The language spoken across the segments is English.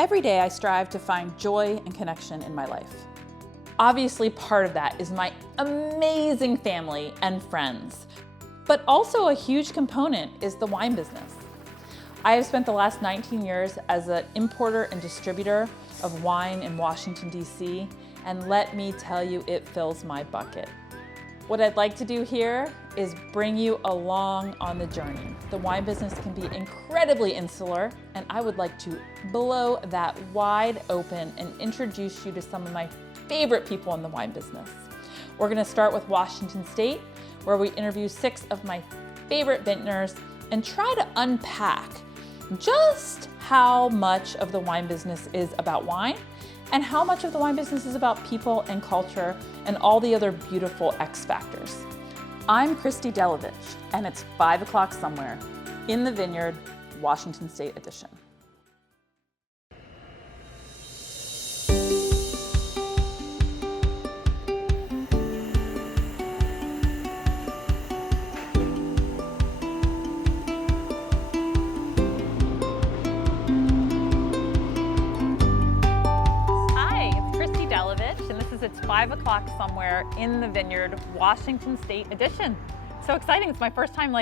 Every day I strive to find joy and connection in my life. Obviously, part of that is my amazing family and friends, but also a huge component is the wine business. I have spent the last 19 years as an importer and distributor of wine in Washington, D.C., and let me tell you, it fills my bucket. What I'd like to do here is bring you along on the journey. The wine business can be incredibly insular, and I would like to blow that wide open and introduce you to some of my favorite people in the wine business. We're gonna start with Washington State, where we interview 6 of my favorite vintners and try to unpack just how much of the wine business is about wine and how much of the wine business is about people and culture and all the other beautiful X factors. I'm Christy Delovich, and it's 5 o'clock somewhere in the Vineyard, Washington State edition. It's 5 o'clock somewhere in the Vineyard, Washington State edition. So exciting, it's my first time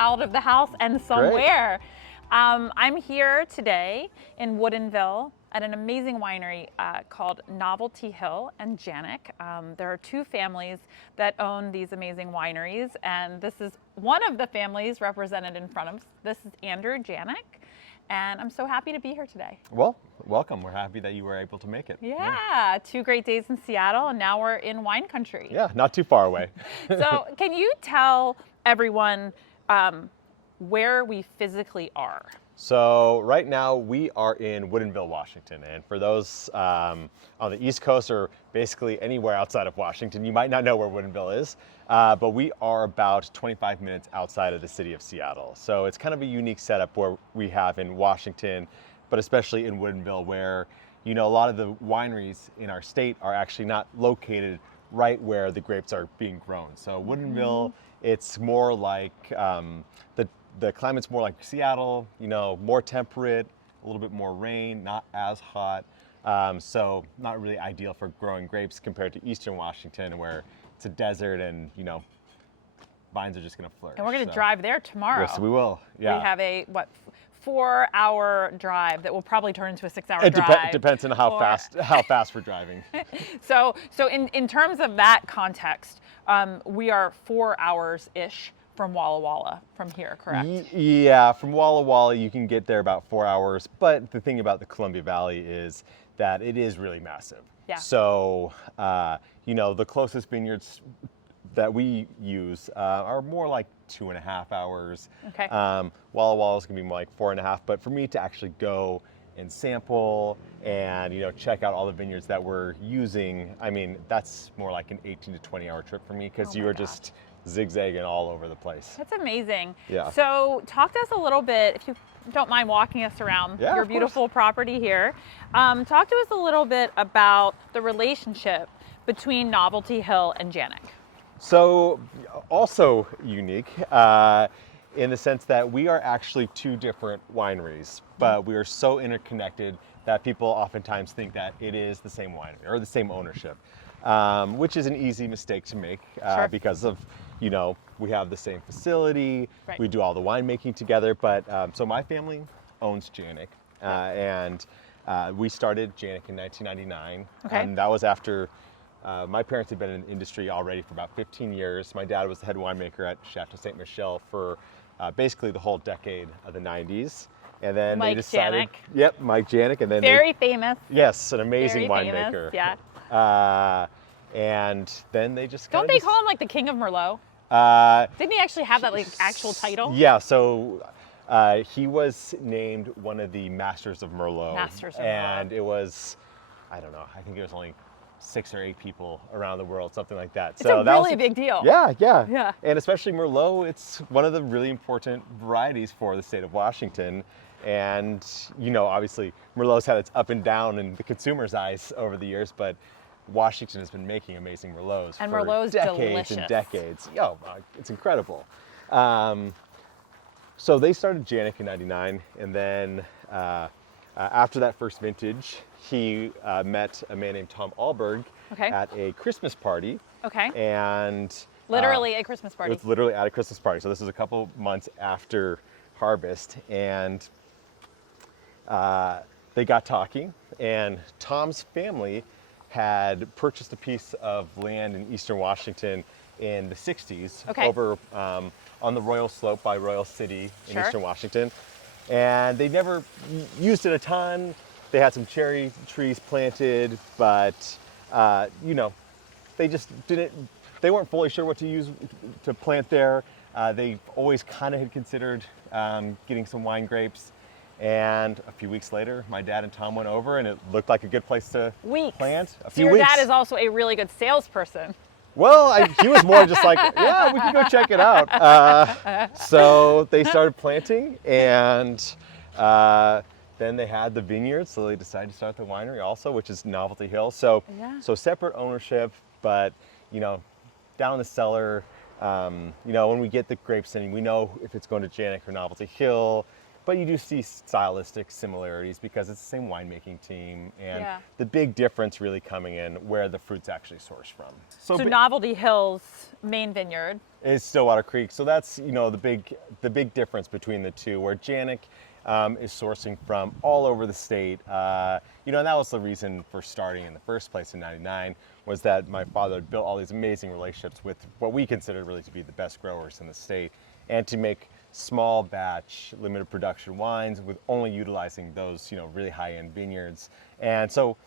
out of the house and somewhere. I'm here today in Woodinville at an amazing winery called Novelty Hill and Janik. There are 2 families that own these amazing wineries, and this is one of the families represented in front of us. This is Andrew Janik. And I'm so happy to be here today. Well, welcome. We're happy that you were able to make it. Yeah, 2 great days in Seattle, and now we're in wine country. Yeah, not too far away. So can you tell everyone where we physically are? So right now we are in Woodinville, Washington. And for those on the East Coast or basically anywhere outside of Washington, you might not know where Woodinville is, but we are about 25 minutes outside of the city of Seattle. So it's kind of a unique setup where we have in Washington, but especially in Woodinville, where, you know, a lot of the wineries in our state are actually not located right where the grapes are being grown. So Woodinville, it's more like the climate's more like Seattle, you know, more temperate, a little bit more rain, not as hot. So not really ideal for growing grapes compared to Eastern Washington, where it's a desert and, you know, vines are just gonna flourish. And we're gonna drive there tomorrow. Yes, we will, yeah. We have a, 4-hour drive that will probably turn into a 6-hour drive. It depends on how fast we're driving. So in terms of that context, we are 4 hours-ish from Walla Walla from here, correct? Yeah, from Walla Walla you can get there about 4 hours, but the thing about the Columbia Valley is that it is really massive. Yeah. So, you know, the closest vineyards that we use are more like 2.5 hours. Okay. Walla Walla is gonna be more like 4.5, but for me to actually go and sample and, you know, check out all the vineyards that we're using, I mean, that's more like an 18 to 20 hour trip for me, because you are just zigzagging all over the place. That's amazing. Yeah. So talk to us a little bit, if you don't mind walking us around your beautiful property here. Talk to us a little bit about the relationship between Novelty Hill and Janik. So also unique in the sense that we are actually 2 different wineries, but we are so interconnected that people oftentimes think that it is the same winery or the same ownership, which is an easy mistake to make because of, you know, we have the same facility, we do all the winemaking together, but so my family owns Janik, and we started Janik in 1999, and that was after my parents had been in the industry already for about 15 years. My dad was the head winemaker at Chateau Ste. Michelle for basically the whole decade of the 90s. And then they decided, Mike Janik, and then very famous. Yes, an amazing winemaker. Yeah. And then they just don't they call him like the King of Merlot? Didn't he actually have that actual title? Yeah. So he was named one of the Masters of Merlot. And it was, I don't know, I think it was only 6 or 8 people around the world, something like that. It's so that really big deal. Yeah. And especially Merlot, it's one of the really important varieties for the state of Washington. And, you know, obviously Merlot's had its up and down in the consumer's eyes over the years, but Washington has been making amazing Merlots and for Merlot's decades delicious. And decades. It's incredible. So they started Janik in '99, and then after that first vintage, he met a man named Tom Alberg Okay. at a Christmas party. Okay. And Literally a Christmas it party. was literally at a Christmas party. So this is a couple months after harvest, and they got talking, and Tom's family had purchased a piece of land in eastern Washington in the 60s Okay. over on the Royal Slope by Royal City in Sure. eastern Washington. And they never used it a ton. They had some cherry trees planted, but you know, they just didn't, they weren't fully sure what to use to plant there. They always kind of had considered getting some wine grapes. And a few weeks later, my dad and Tom went over, and it looked like a good place to plant. So your dad is also a really good salesperson. Well, he was more just like, yeah, we can go check it out. So they started planting, and then they had the vineyard, so they decided to start the winery also, which is Novelty Hill. So, Yeah. so separate ownership, but you know, down in the cellar, you know, when we get the grapes in, we know if it's going to Janik or Novelty Hill. But you do see stylistic similarities because it's the same winemaking team, and Yeah. the big difference really coming in where the fruit's actually sourced from. So Novelty Hill's main vineyard. Is Stillwater Creek. So that's, you know, the big difference between the two, where Janik is sourcing from all over the state. You know, and that was the reason for starting in the first place in '99, was that my father had built all these amazing relationships with what we consider really to be the best growers in the state, and to make small batch, limited production wines with only utilizing those, you know, really high-end vineyards. And so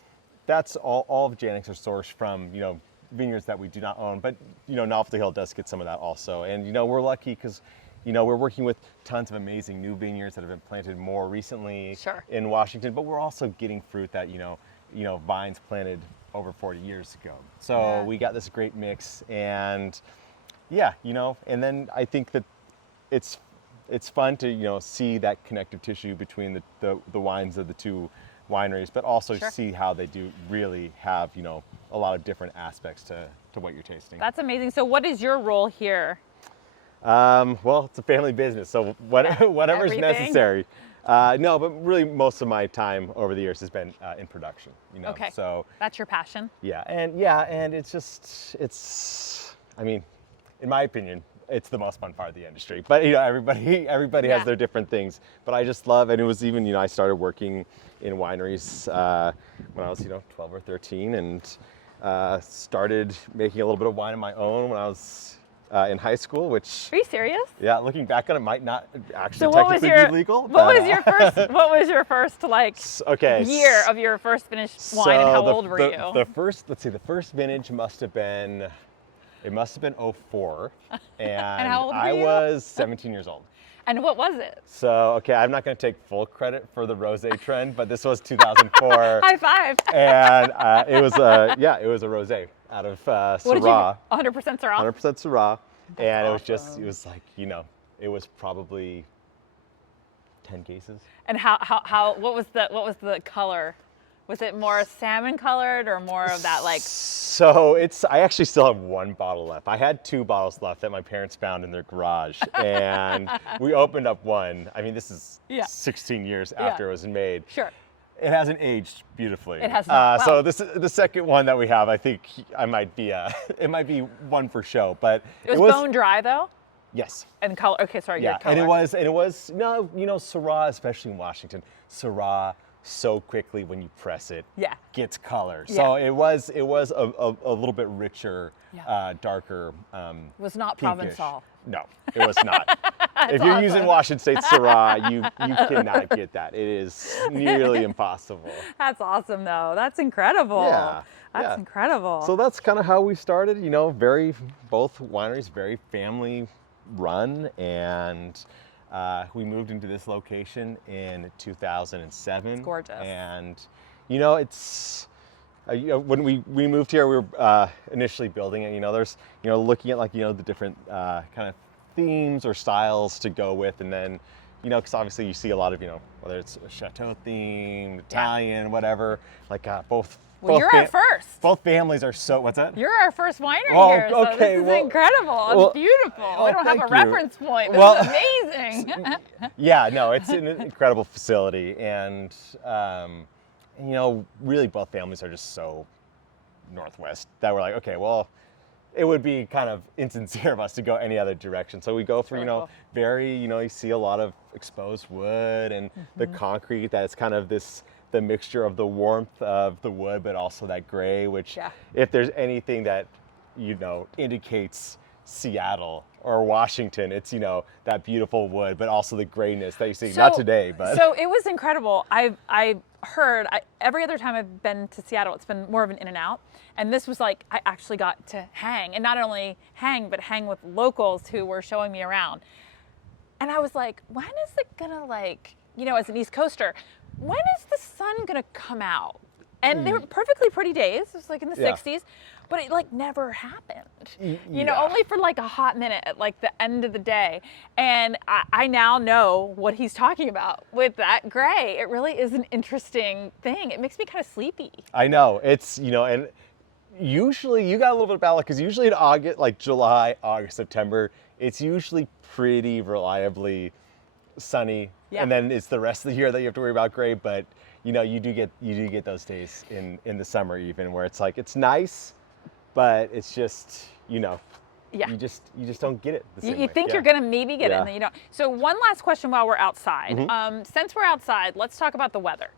that's all of Janik's are sourced from, you know, vineyards that we do not own, but, you know, Novelty Hill does get some of that also. And, you know, we're lucky because, you know, we're working with tons of amazing new vineyards that have been planted more recently Sure. in Washington, but we're also getting fruit that, you know, vines planted over 40 years ago. So Yeah. we got this great mix, and yeah, you know, and then I think that it's fun to, you know, see that connective tissue between the wines of the two wineries, but also Sure. see how they do really have, you know, a lot of different aspects to what you're tasting. That's amazing. So what is your role here? Well, it's a family business, so whatever's Everything? necessary. No, but really most of my time over the years has been in production, you know. Okay. So That's your passion? and it's I mean, in my opinion, it's the most fun part of the industry. But you know, everybody Yeah. has their different things. But I just love, and it was even, you know, I started working in wineries when I was, you know, 12 or 13, and started making a little bit of wine of my own when I was in high school, which, Are you serious? yeah, looking back on it, might not actually So what was technically your be legal. what but, was your first what was your first like okay, year of your first finished wine, and how old were you? The first vintage must have been, it must have been 04, and how old were I you? was 17 years old. And what was it? So, okay, I'm not going to take full credit for the rosé trend, but this was 2004, High five. and it was a rosé out of What did you? Syrah, 100% Syrah. 100% Syrah, and it was just, awesome. it was like, you know, it was probably 10 cases. And how what was the color? Was it more salmon colored or more of that like? So I actually still have one bottle left. I had 2 bottles left that my parents found in their garage, and we opened up one. I mean, this is Yeah. 16 years Yeah. after it was made. Sure. It hasn't aged beautifully. It has not. Wow. So this the second one that we have. I think I might be it might be one for show, but It was bone dry though. Yes. And color. Okay, sorry. Yeah, Your color. and it was no, you know, Syrah, especially in Washington, Syrah so quickly when you press it, Yeah. gets color. Yeah. So it was a little bit richer, Yeah. darker. It was not pinkish. Provençal. No, it was not. If you're using Washington State Syrah, you cannot get that. It is nearly impossible. That's awesome though. That's incredible. Yeah, That's yeah. incredible. So that's kind of how we started. You know, both wineries very family run, and we moved into this location in 2007. It's gorgeous. And you know, it's you know, when we moved here, we were initially building it. You know, there's, you know, looking at like, you know, the different kind of themes or styles to go with, and then because obviously you see a lot of, whether it's a chateau themed, Italian, whatever, like both. Well, you're our first. Both families are so, what's that? You're our first winery here, so okay, this is incredible. It's beautiful. We don't have a reference point. This is amazing. Yeah, no, it's an incredible facility, and really both families are just so Northwest that we're like, okay, well, it would be kind of insincere of us to go any other direction. So we go for, very, you see a lot of exposed wood and the concrete that's kind of the mixture of the warmth of the wood, but also that gray, which if there's anything that, indicates Seattle or Washington, it's, that beautiful wood, but also the grayness that you see, not today, but. So it was incredible. I've heard, every other time I've been to Seattle, it's been more of an in and out. And this was like, I actually got to hang, and not only hang, but hang with locals who were showing me around. And I was like, when is it gonna as an East Coaster, when is the sun gonna come out? And they were perfectly pretty days. It was like in the 60s, but it never happened. Only for a hot minute at the end of the day. And I now know what he's talking about with that gray. It really is an interesting thing. It makes me kind of sleepy. I know, it's, and usually you got a little bit of balance, because usually in August, July, August, September, it's usually pretty reliably sunny. Yeah. And then it's the rest of the year that you have to worry about gray, but you do get those days in the summer even where it's it's nice, but it's just, you just don't get it the same You way. think you're gonna maybe get it, and then you don't. So one last question while we're outside. Since we're outside, let's talk about the weather.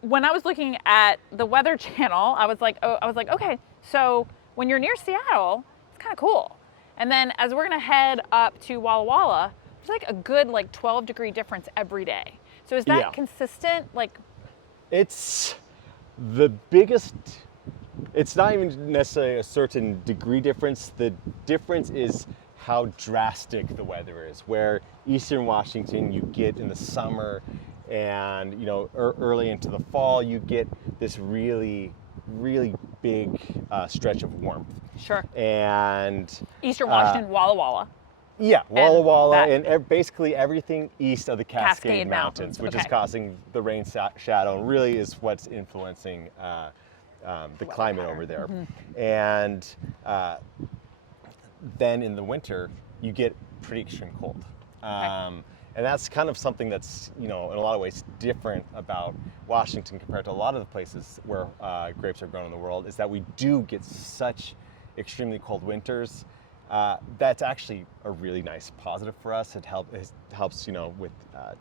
When I was looking at the Weather Channel, I was like, okay, so when you're near Seattle, it's kind of cool. And then as we're gonna head up to Walla Walla, there's a good 12-degree difference every day. So is that consistent? It's the biggest, it's not even necessarily a certain degree difference. The difference is how drastic the weather is. Where Eastern Washington, you get in the summer and early into the fall, you get this really, really big stretch of warmth. Sure. And Eastern Washington, Walla Walla. Yeah, Walla Walla, and basically everything east of the Cascade Mountains, which is causing the rain shadow, and really is what's influencing the climate over there. And then in the winter, you get pretty extreme cold. And that's kind of something that's, in a lot of ways different about Washington compared to a lot of the places where grapes are grown in the world, is that we do get such extremely cold winters. That's actually a really nice positive for us. It helps, with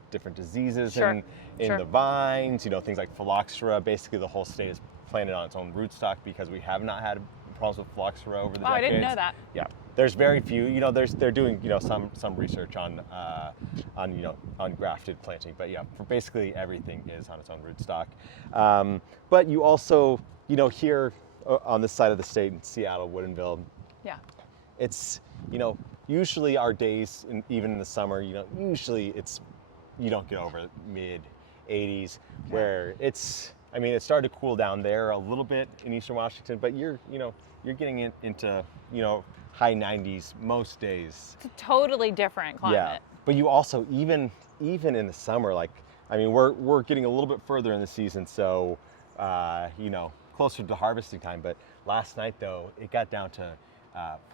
different diseases in the vines, things like phylloxera. Basically, the whole state is planted on its own rootstock because we have not had problems with phylloxera over the decades. I didn't know that. Yeah, there's very few. They're doing some research on grafted planting, but yeah, for basically everything is on its own rootstock. But you also here on this side of the state in Seattle, Woodinville. Yeah. It's, usually our days, even in the summer, usually you don't get over mid 80s, where it's started to cool down there a little bit in Eastern Washington, but you're getting into, high 90s most days. It's a totally different climate. Yeah, but you also, even in the summer, we're getting a little bit further in the season, so, closer to harvesting time, but last night though, it got down to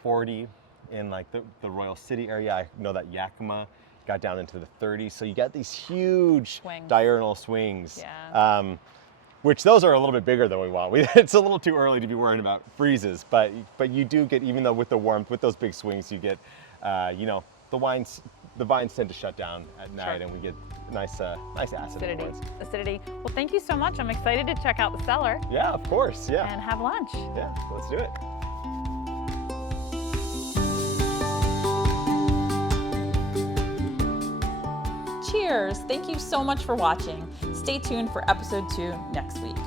40 in the Royal City area. I know that Yakima got down into the 30s. So you got these huge diurnal swings, which those are a little bit bigger than we want. It's a little too early to be worrying about freezes, but you do get, even though with the warmth, with those big swings, you get, the vines tend to shut down at night, and we get nice acid. Acidity. Well, thank you so much. I'm excited to check out the cellar. Yeah, of course. Yeah. And have lunch. Yeah, let's do it. Cheers! Thank you so much for watching. Stay tuned for episode 2 next week.